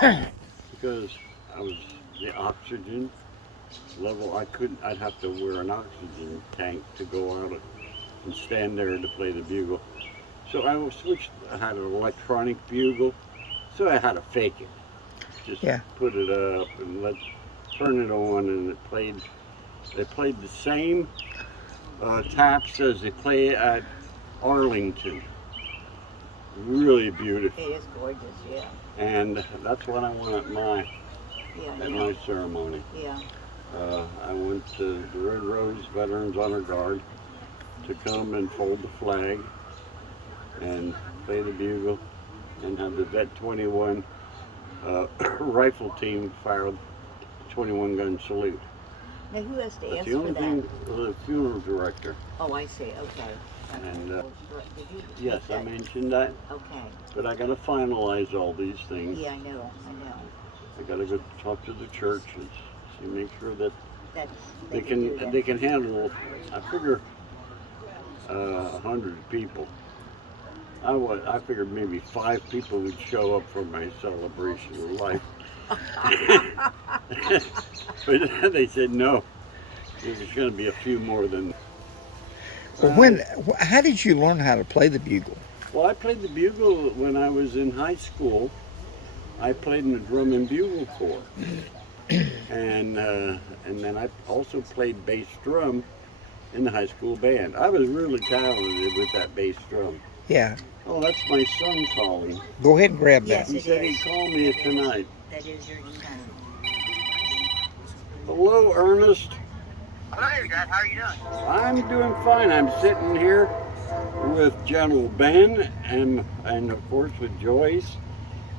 because I was the oxygen level. I'd have to wear an oxygen tank to go out and stand there to play the bugle. So I switched. I had an electronic bugle, so I had to fake it. Just Yeah. put it up and turn it on, and it played. They played the same taps as they play at Arlington. Really beautiful. It is gorgeous, yeah. And that's what I want at my Yeah. ceremony. Yeah. I want the Red Rose Veterans Honor Guard to come and fold the flag and play the bugle and have the Vet 21 rifle team fire the 21 gun salute. Now who has to That's ask the for only that? thing, the funeral director. Oh, I see. Okay. And Did you yes, take I that? mentioned that, Okay. but I got to finalize all these things. Yeah, I know. I got to go talk to the churches, see, make sure that That's they do that. can handle. I figure 100 people. I figured maybe 5 people would show up for my celebration of life. But they said no. There's going to be a few more than. Well, how did you learn how to play the bugle? Well, I played the bugle when I was in high school. I played in the drum and bugle corps, and then I also played bass drum in the high school band. I was really talented with that bass drum. Yeah. Oh, that's my son calling. Go ahead and grab Yes, that. He said he'd call me tonight. That is your son. Hello, Ernest. Hi, Dad. How are you doing? I'm doing fine. I'm sitting here with General Ben and of course with Joyce.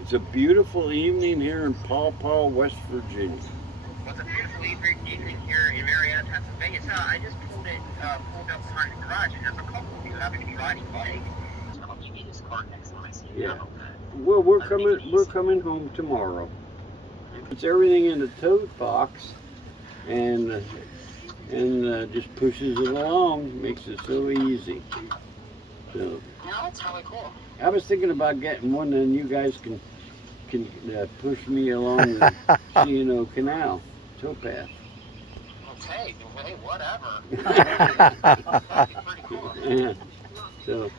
It's a beautiful evening here in Paw Paw, West Virginia. Well, it's a beautiful evening here in Marietta, Pennsylvania. So I just pulled up behind the garage, and there's a couple of you having a riding bike. I'll give you this card next time I see you. Yeah. Well, we're coming home tomorrow. It's everything in a tote box, and just pushes it along, makes it so easy. So Yeah, that's really cool. I was thinking about getting one, and you guys can push me along the C&O Canal towpath. Okay, hey, whatever. That'd be pretty cool. Yeah. So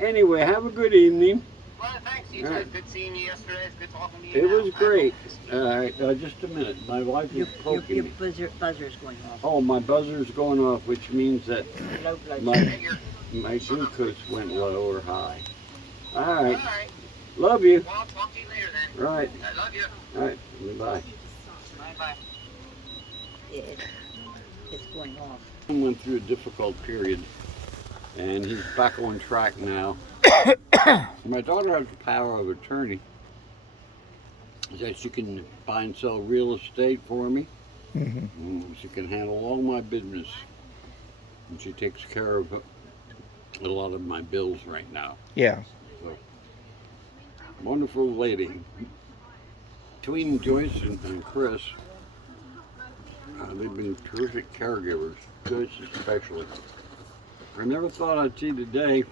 anyway, have a good evening. Well, thanks. You All too. right. Good seeing you yesterday. It's good talking to you. It now. was great. All right, just a minute. My wife is poking Your me. buzzer's going off. Oh, my buzzer's going off, which means that Low blood my sugar. my glucose went low or high. All All right. right. Love you. Well, I'll talk to you later then. Right. I love you. All right. Bye. Bye-bye. It's going off. He went through a difficult period, and he's back on track now. My daughter has the power of attorney that she can buy and sell real estate for me. Mm-hmm. She can handle all my business, and she takes care of a lot of my bills right now. Yeah. So, wonderful lady. Between Joyce and Chris, they've been terrific caregivers. Joyce especially. I never thought I'd see the day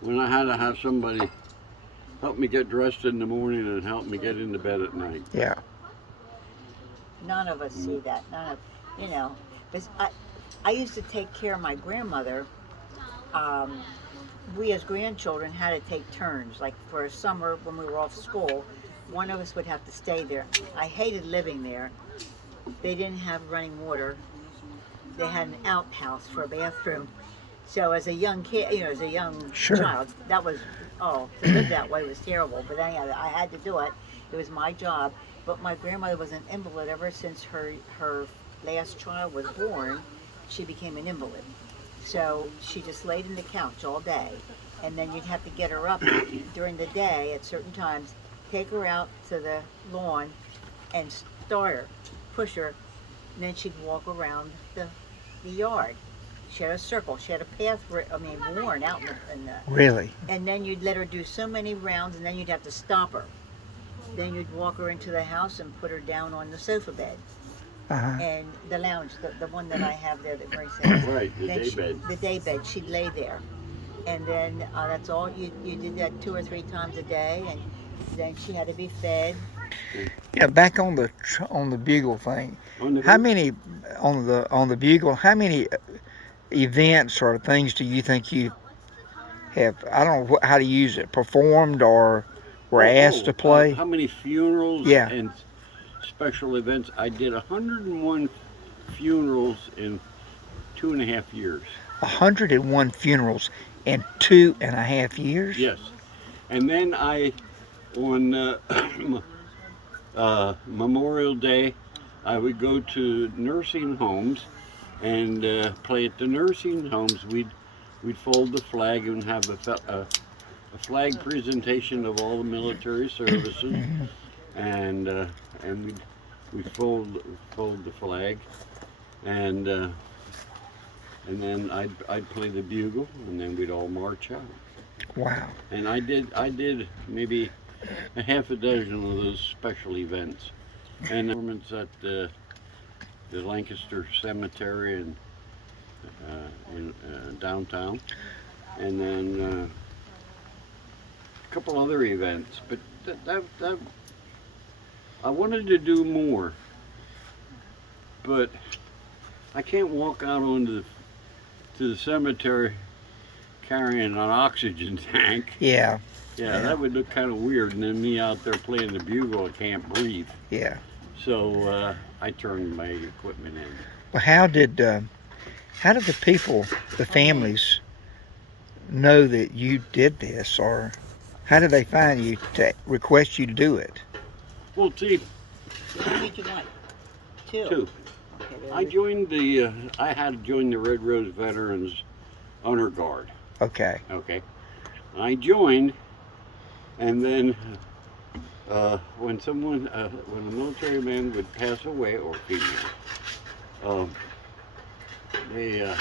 when I had to have somebody help me get dressed in the morning and help me get into bed at night. Yeah. None of us see that. None of, you know. Because I used to take care of my grandmother. We as grandchildren had to take turns. Like for a summer when we were off school, one of us would have to stay there. I hated living there. They didn't have running water. They had an outhouse for a bathroom. So as a young kid, you know, as a young Sure. child, that was, to live that way was terrible. But anyhow, I had to do it. It was my job. But my grandmother was an invalid ever since her last child was born. She became an invalid. So she just laid in the couch all day. And then you'd have to get her up during the day at certain times, take her out to the lawn and start her, push her, and then she'd walk around the yard. She had a circle. She had a path, worn out in the. Really? And then you'd let her do so many rounds, and then you'd have to stop her. Then you'd walk her into the house and put her down on the sofa bed. Uh-huh. And the lounge, the one that I have there that Mary says. Right, the Then day bed. The day bed. She'd lay there. And then that's all. You did that 2 or 3 times a day, and Then she had to be fed. Yeah, back on the bugle thing. On the How many on the bugle? How many events or things do you think you have? I don't know how to use it. Performed or were asked to play? how many funerals Yeah, and special events? I did 101 funerals in 2.5 years. 101 funerals in 2.5 years. Yes, and then on Memorial Day, I would go to nursing homes and play at the nursing homes. We'd fold the flag and have a flag presentation of all the military services, Mhm. and we'd fold the flag, and and then I'd play the bugle, and then we'd all march out. Wow. And I did maybe a half a dozen of those special events, and performance at the Lancaster Cemetery in downtown, and then a couple other events. But that I wanted to do more, but I can't walk out onto to the cemetery carrying an oxygen tank. Yeah. Yeah, that would look kind of weird, and then me out there playing the bugle, I can't breathe. Yeah. So I turned my equipment in. Well, how did the people, the families, know that you did this, or how did they find you to request you to do it? Well, see, How many did you want? Two. two. Okay, I had joined the Red Rose Veterans Honor Guard. Okay. Okay. I joined, and then when when a military man would pass away, or female, they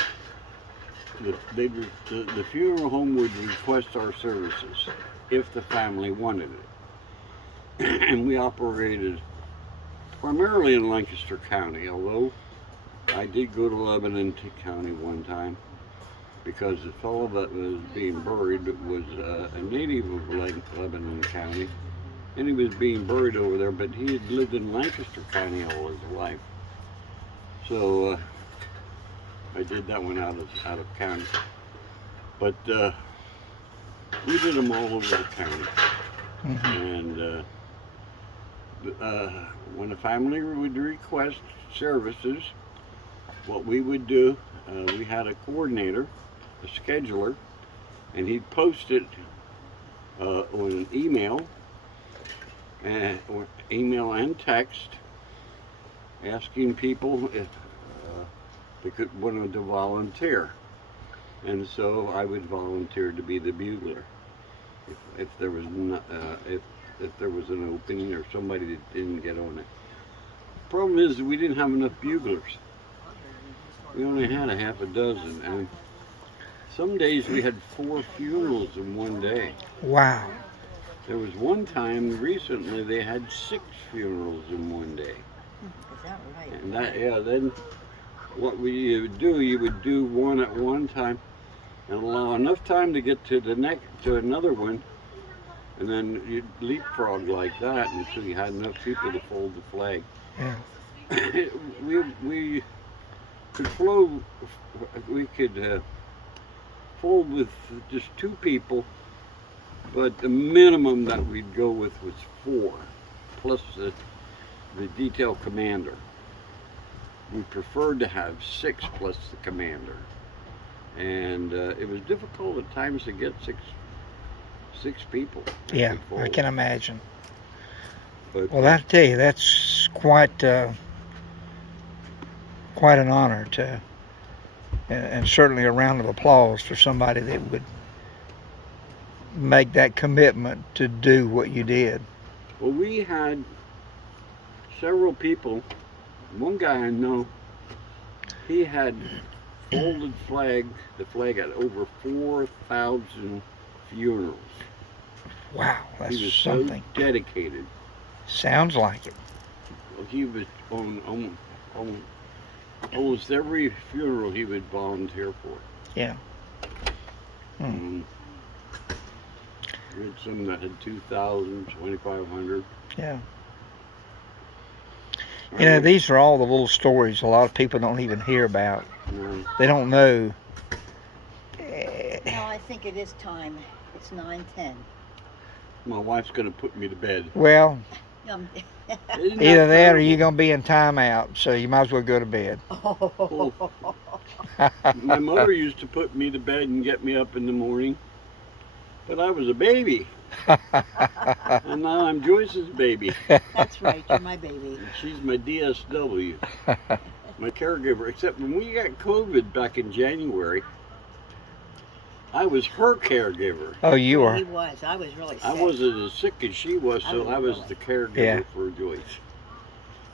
the funeral home would request our services if the family wanted it, and we operated primarily in Lancaster County, although I did go to Lebanon County one time because the fellow that was being buried was a native of Lebanon County, and he was being buried over there, but he had lived in Lancaster County all his life. So I did that one out of county, but we did them all over the county. Mm-hmm. And when a family would request services, what we would do, we had a coordinator, a scheduler, and he'd post it on an email and text, asking people if they wanted to volunteer. And so I would volunteer to be the bugler if there was if there was an opening or somebody that didn't get on it. Problem is we didn't have enough buglers. We only had a half a dozen, and some days we had 4 funerals in one day. Wow. There was one time recently they had 6 funerals in one day. Is that right? And then what we would do, you would do one at one time and allow enough time to get to another one, and then you'd leapfrog like that until you had enough people to fold the flag. Yeah. we could fold with just 2 people, but the minimum that we'd go with was 4, plus the detail commander. We preferred to have 6 plus the commander, and it was difficult at times to get six people. Yeah, I can imagine. But, Well, I tell you, that's quite an honor and certainly a round of applause for somebody that would make that commitment to do what you did. well, we had several people. One guy I know, he had folded the flag at over 4,000 funerals. Wow, that's He was something. so dedicated. Sounds like it. He was on almost every funeral he would volunteer for. Yeah. Hmm. We had some that had 2,000, 2,500. Yeah. You know, these are all the little stories a lot of people don't even hear about. No. They don't know. No, I think it is time. It's 9:10. My wife's going to put me to bed. Well, Um, Isn't either that or you're terrible? going to be in timeout, so you might as well go to bed. My mother used to put me to bed and get me up in the morning, but I was a baby, and now I'm Joyce's baby. That's right, you're my baby. And she's my DSW, my caregiver. Except when we got COVID back in January, I was her caregiver. Oh, you He are. was. I was really sick. I wasn't as sick as she was, so I was the caregiver Yeah. for Joyce.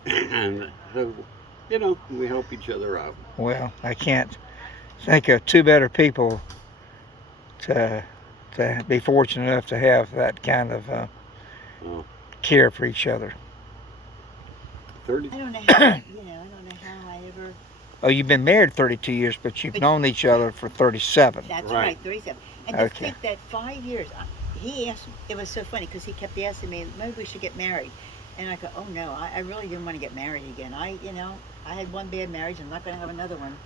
And so, you know, we help each other out. Well, I can't think of two better people to be fortunate enough to have that kind of Oh. care for each other. 30. I don't know how, I don't know how I ever. Oh, you've been married 32 years, but you've known each other for 37. That's Right. right, 37. And to Okay. think that 5 years, he asked, it was so funny because he kept asking me, maybe we should get married. And I go, oh no, I really didn't want to get married again. I had one bad marriage, I'm not going to have another one.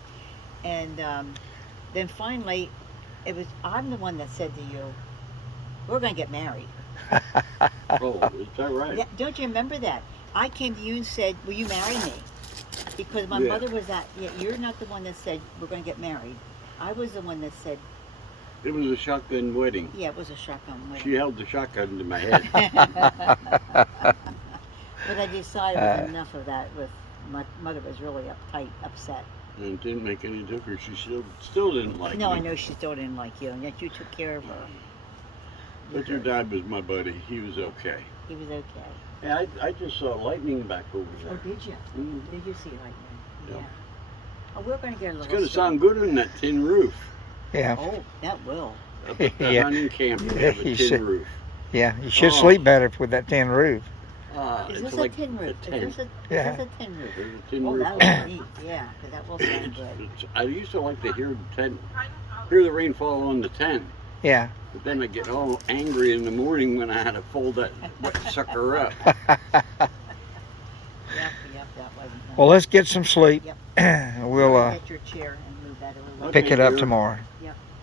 And then finally, I'm the one that said to you, we're going to get married. Oh, is that right? Yeah, don't you remember that? I came to you and said, will you marry me? Because my Yeah. mother was you're not the one that said we're going to get married. I was the one that said, It was a shotgun wedding. yeah, it was a shotgun wedding. She held the shotgun to my head. But I decided it was enough of that. My mother was really upset. And it didn't make any difference. She still didn't like No, me. I know she still didn't like you, and yet you took care of her. But your dad was my buddy. He was okay. He was okay. Yeah, I just saw lightning back over Oh, there. did you? Mm. Did you see lightning? Yeah. Yeah. Oh, we're going to get a little. It's going to storm. sound good on that tin roof. Yeah. Oh, that will. Up at the Yeah. hunting camp, they have a You tin should- roof. Yeah, you should Oh. sleep better with that tin roof. Is It's this like a tin roof? a tin. Is this Yeah. a tin roof? There's a tin Oh, roof. that was neat. Yeah, because that will sound good. I used to like to hear the rain fall on the tent. Yeah. But then I get all angry in the morning when I had to fold that sucker up. Yep, that wasn't nice. Well, let's get some sleep. Yep. We'll Get your chair and move that a little. pick it up dear. tomorrow. Yep.